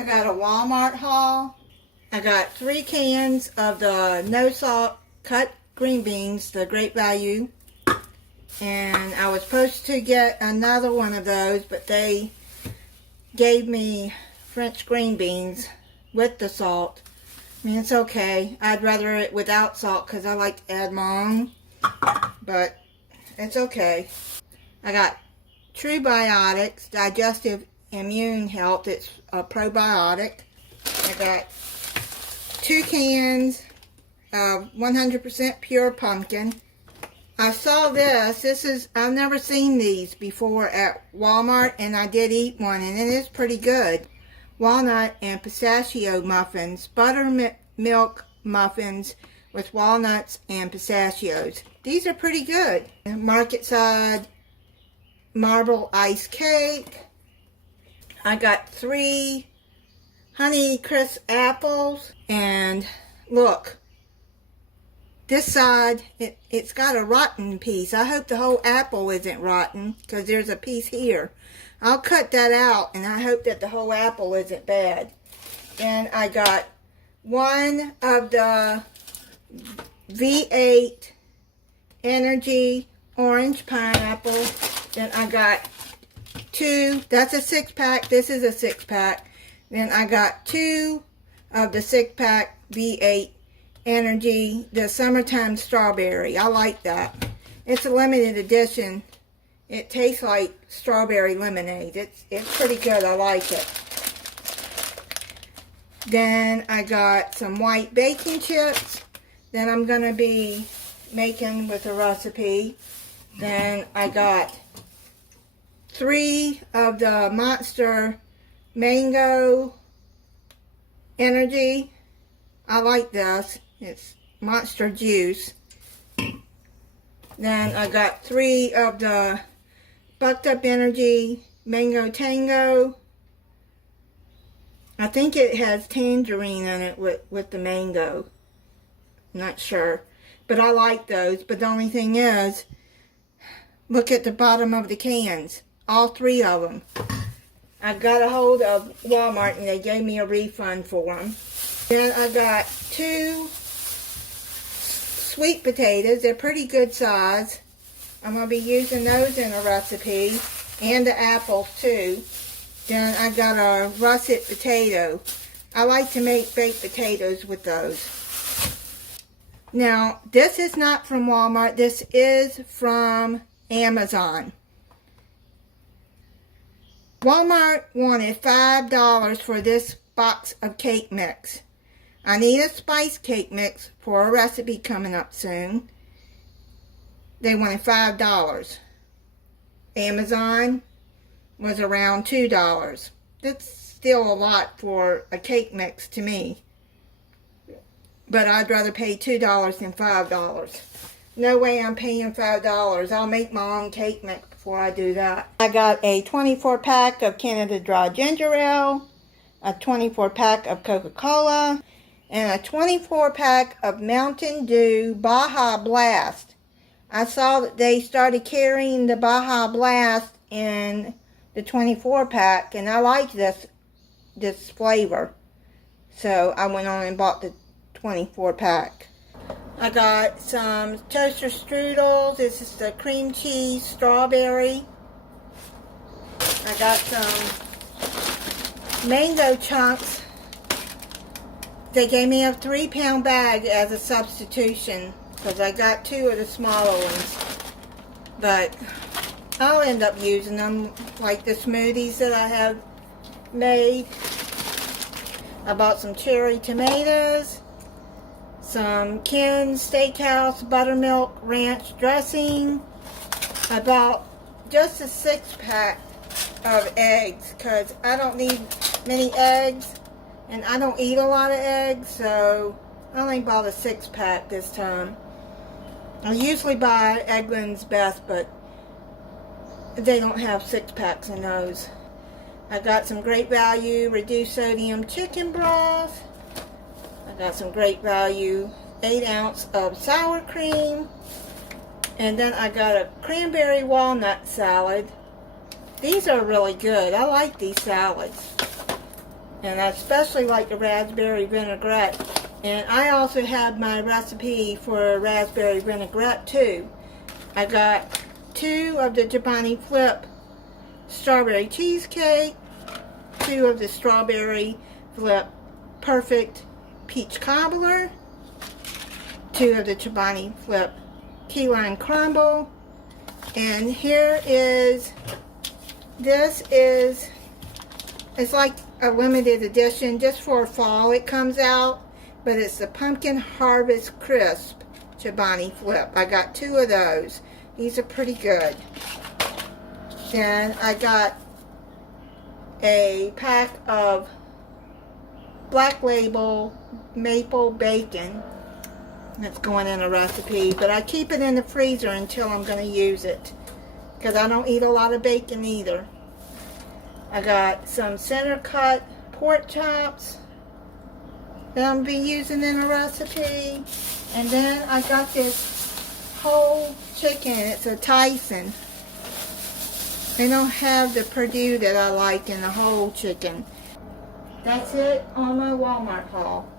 I got a Walmart haul. I got 3 cans of the no salt cut green beans, the Great Value. And I was supposed to get another one of those, but they gave me French green beans with the salt. I mean, it's okay. I'd rather it without salt because I like to add my own. But it's okay. I got True Biotics, Digestive Immune Health. It's a probiotic. I got 2 cans of 100% pure pumpkin. I saw this. I've never seen these before at Walmart, and I did eat one, and it is pretty good. Walnut and pistachio muffins, buttermilk muffins with walnuts and pistachios. These are pretty good. Market side marble ice cake. I got 3 Honey Crisp apples, and look, this side, it's got a rotten piece. I hope the whole apple isn't rotten, because there's a piece here. I'll cut that out, and I hope that the whole apple isn't bad. Then I got 1 of the V8 Energy Orange Pineapple. Then I got 2, that's a 6-pack, this is a 6-pack. Then I got 2 of the 6-pack V8 Energy, the Summertime Strawberry. I like that. It's a limited edition. It tastes like strawberry lemonade. It's pretty good. I like it. Then I got some white baking chips that I'm going to be making with a recipe. Then I got 3 of the Monster Mango Energy. I like this. It's Monster Juice. Then I got 3 of the Bucked Up Energy Mango Tango. I think it has tangerine in it with the mango. Not sure. But I like those. But the only thing is, look at the bottom of the cans. All 3 of them. I got a hold of Walmart and they gave me a refund for them. Then I got 2 sweet potatoes. They're pretty good size. I'm going to be using those in a recipe. And the apples too. Then I got a russet potato. I like to make baked potatoes with those. Now, this is not from Walmart. This is from Amazon. Walmart wanted $5 for this box of cake mix. I need a spice cake mix for a recipe coming up soon. They wanted $5. Amazon was around $2. That's still a lot for a cake mix to me. But I'd rather pay $2 than $5. No way I'm paying $5. I'll make my own cake mix before I do that. I got a 24-pack of Canada Dry Ginger Ale, a 24-pack of Coca-Cola, and a 24-pack of Mountain Dew Baja Blast. I saw that they started carrying the Baja Blast in the 24-pack, and I like this flavor. So I went on and bought the 24-pack. I got some toaster strudels. This is the cream cheese strawberry. I got some mango chunks. They gave me a 3-pound bag as a substitution because I got 2 of the smaller ones. But I'll end up using them like the smoothies that I have made. I bought some cherry tomatoes, some Ken's Steakhouse buttermilk ranch dressing. I bought just a 6-pack of eggs because I don't need many eggs and I don't eat a lot of eggs, so I only bought a 6-pack this time. I usually buy Eggland's Best, but they don't have 6-packs in those. I got some Great Value reduced sodium chicken broth. I got some Great Value 8 ounce of sour cream. And then I got a cranberry walnut salad. These are really good. I like these salads. And I especially like the raspberry vinaigrette. And I also have my recipe for raspberry vinaigrette too. I got 2 of the Chobani Flip strawberry cheesecake, 2 of the strawberry Flip perfect peach cobbler, 2 of the Chobani Flip key lime crumble, and here is, it's like a limited edition, just for fall it comes out, but it's the Pumpkin Harvest Crisp Chobani Flip. I got 2 of those. These are pretty good. And I got a pack of Black Label maple bacon that's going in a recipe, but I keep it in the freezer until I'm going to use it, because I don't eat a lot of bacon either. I got some center cut pork chops that I'm going to be using in a recipe, and then I got this whole chicken. It's a Tyson. They don't have the Purdue that I like in the whole chicken. That's it on my Walmart haul.